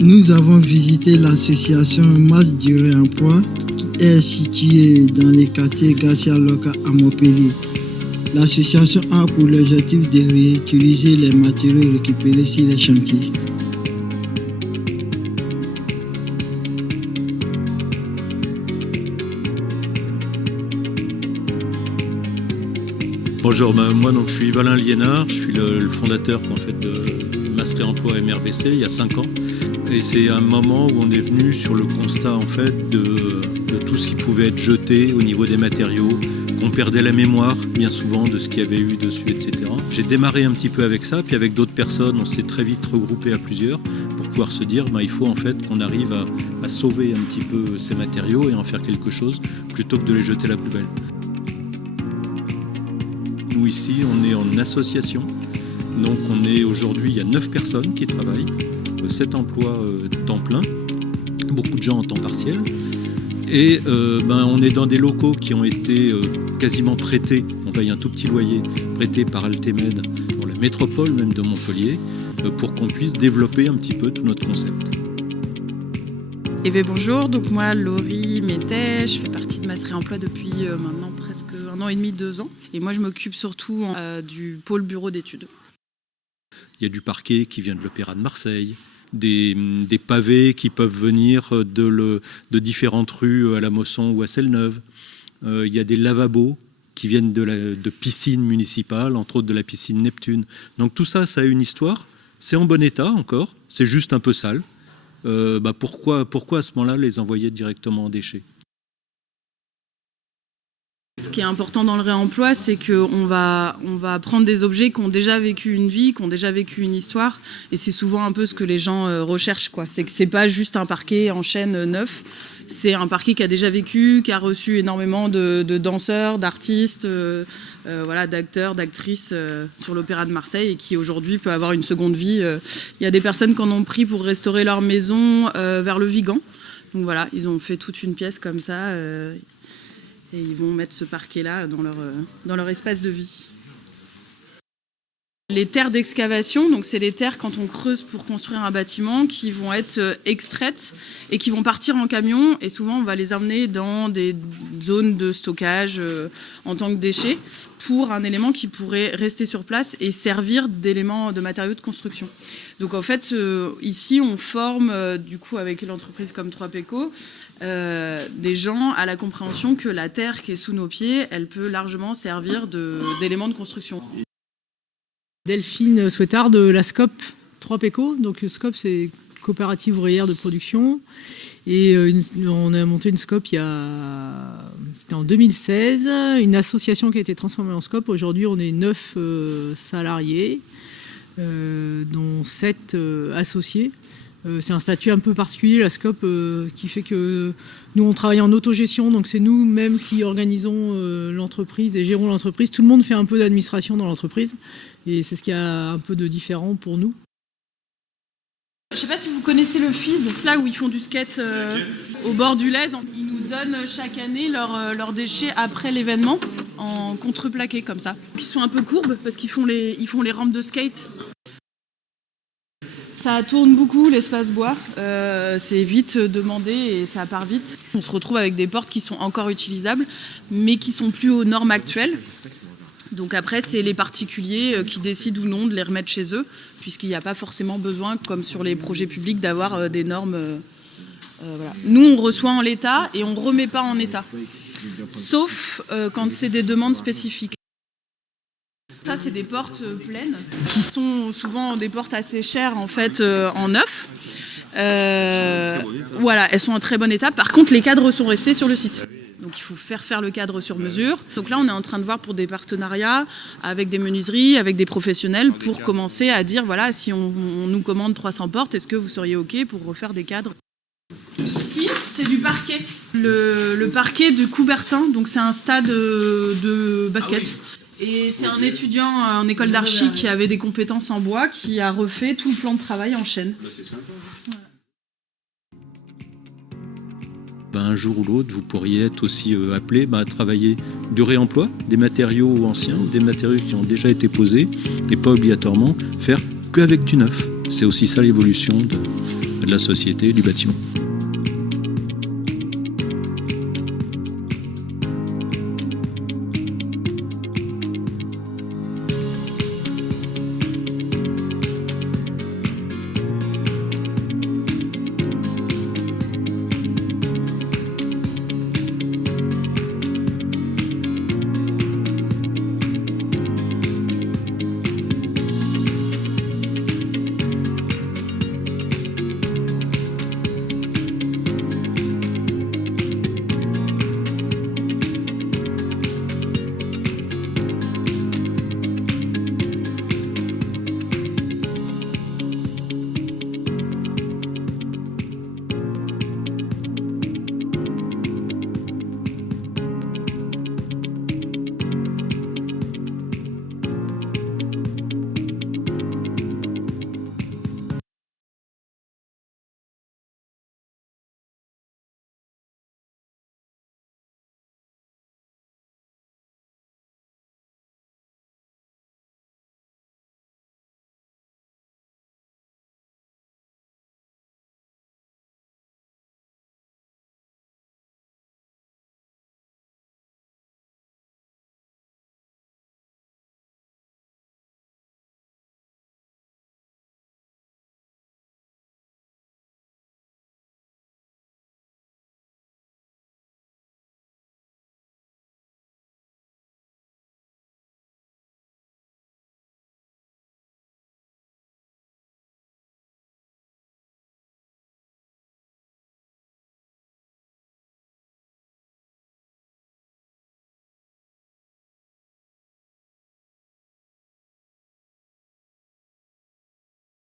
Nous avons visité l'association Marche du Réemploi qui est située dans les quartiers Garcia Lorca à Montpellier. L'association a pour l'objectif de réutiliser les matériaux récupérés sur les chantiers. Bonjour, moi donc, je suis Valin Liénard, je suis le fondateur en fait, de Masse Réemploi MRBC il y a 5 ans. Et c'est un moment où on est venu sur le constat en fait, de tout ce qui pouvait être jeté au niveau des matériaux, qu'on perdait la mémoire bien souvent de ce qu'il y avait eu dessus, etc. J'ai démarré un petit peu avec ça, puis avec d'autres personnes, on s'est très vite regroupé à plusieurs pour pouvoir se dire il faut en fait qu'on arrive à sauver un petit peu ces matériaux et en faire quelque chose plutôt que de les jeter à la poubelle. Nous ici, on est en association, donc on est aujourd'hui, il y a 9 personnes qui travaillent, 7 emplois temps plein, beaucoup de gens en temps partiel. Et on est dans des locaux qui ont été quasiment prêtés, on paye un tout petit loyer, prêté par Altemed, dans la métropole même de Montpellier, pour qu'on puisse développer un petit peu tout notre concept. Eh bien bonjour, donc moi Laurie Métais, je fais partie de Masse Réemploi depuis maintenant presque 1 an et demi, 2 ans. Et moi je m'occupe surtout du pôle bureau d'études. Il y a du parquet qui vient de l'Opéra de Marseille, des pavés qui peuvent venir de différentes rues à la Mosson ou à Celle-Neuve. Il y a des lavabos qui viennent de piscines municipales, entre autres de la piscine Neptune. Donc tout ça, ça a une histoire. C'est en bon état encore, c'est juste un peu sale. Pourquoi à ce moment-là les envoyer directement en déchets ? Ce qui est important dans le réemploi, c'est qu'on va prendre des objets qui ont déjà vécu une vie, qui ont déjà vécu une histoire, et c'est souvent un peu ce que les gens recherchent, quoi. C'est que c'est pas juste un parquet en chêne neuf, c'est un parquet qui a déjà vécu, qui a reçu énormément de danseurs, d'artistes, d'acteurs, d'actrices sur l'Opéra de Marseille, et qui aujourd'hui peut avoir une seconde vie. Il y a des personnes qui en ont pris pour restaurer leur maison vers le Vigan. Donc voilà, ils ont fait toute une pièce comme ça. Et ils vont mettre ce parquet-là dans leur espace de vie. Les terres d'excavation, donc c'est les terres quand on creuse pour construire un bâtiment qui vont être extraites et qui vont partir en camion. Et souvent, on va les emmener dans des zones de stockage en tant que déchets pour un élément qui pourrait rester sur place et servir d'élément de matériaux de construction. Donc en fait, ici, on forme, du coup, avec l'entreprise comme 3PECO, des gens à la compréhension que la terre qui est sous nos pieds, elle peut largement servir d'élément de construction. Delphine Souhaitard de la SCOP 3PECO. Donc SCOP, c'est Coopérative ouvrière de production. Et on a monté une SCOP c'était en 2016, une association qui a été transformée en SCOP. Aujourd'hui, on est 9 salariés, dont 7 associés. C'est un statut un peu particulier, la SCOP, qui fait que nous, on travaille en autogestion, donc c'est nous-mêmes qui organisons l'entreprise et gérons l'entreprise. Tout le monde fait un peu d'administration dans l'entreprise, et c'est ce qui a un peu de différent pour nous. Je ne sais pas si vous connaissez le FIS, là où ils font du skate au bord du Lez. Ils nous donnent chaque année leurs déchets après l'événement, en contreplaqué comme ça. Ils sont un peu courbes parce qu'ils font les rampes de skate. Ça tourne beaucoup, l'espace bois, c'est vite demandé et ça part vite. On se retrouve avec des portes qui sont encore utilisables, mais qui sont plus aux normes actuelles. Donc après, c'est les particuliers qui décident ou non de les remettre chez eux, puisqu'il n'y a pas forcément besoin, comme sur les projets publics, d'avoir des normes. Voilà. Nous, on reçoit en l'état et on ne remet pas en état, sauf quand c'est des demandes spécifiques. Ça, c'est des portes pleines, qui sont souvent des portes assez chères en fait, en neuf. Voilà, elles sont en très bon état. Par contre, les cadres sont restés sur le site. Donc il faut faire le cadre sur mesure. Donc là, on est en train de voir pour des partenariats avec des menuiseries, avec des professionnels, pour commencer à dire, voilà, si on nous commande 300 portes, est-ce que vous seriez OK pour refaire des cadres ? Ici, c'est du parquet. Le parquet de Coubertin, donc c'est un stade de basket. Ah oui. Et c'est un étudiant en école d'archi qui avait des compétences en bois qui a refait tout le plan de travail en chêne. C'est sympa. Voilà. Un jour ou l'autre, vous pourriez être aussi appelé à travailler du réemploi, des matériaux anciens, des matériaux qui ont déjà été posés, et pas obligatoirement faire qu'avec du neuf. C'est aussi ça l'évolution de la société, du bâtiment.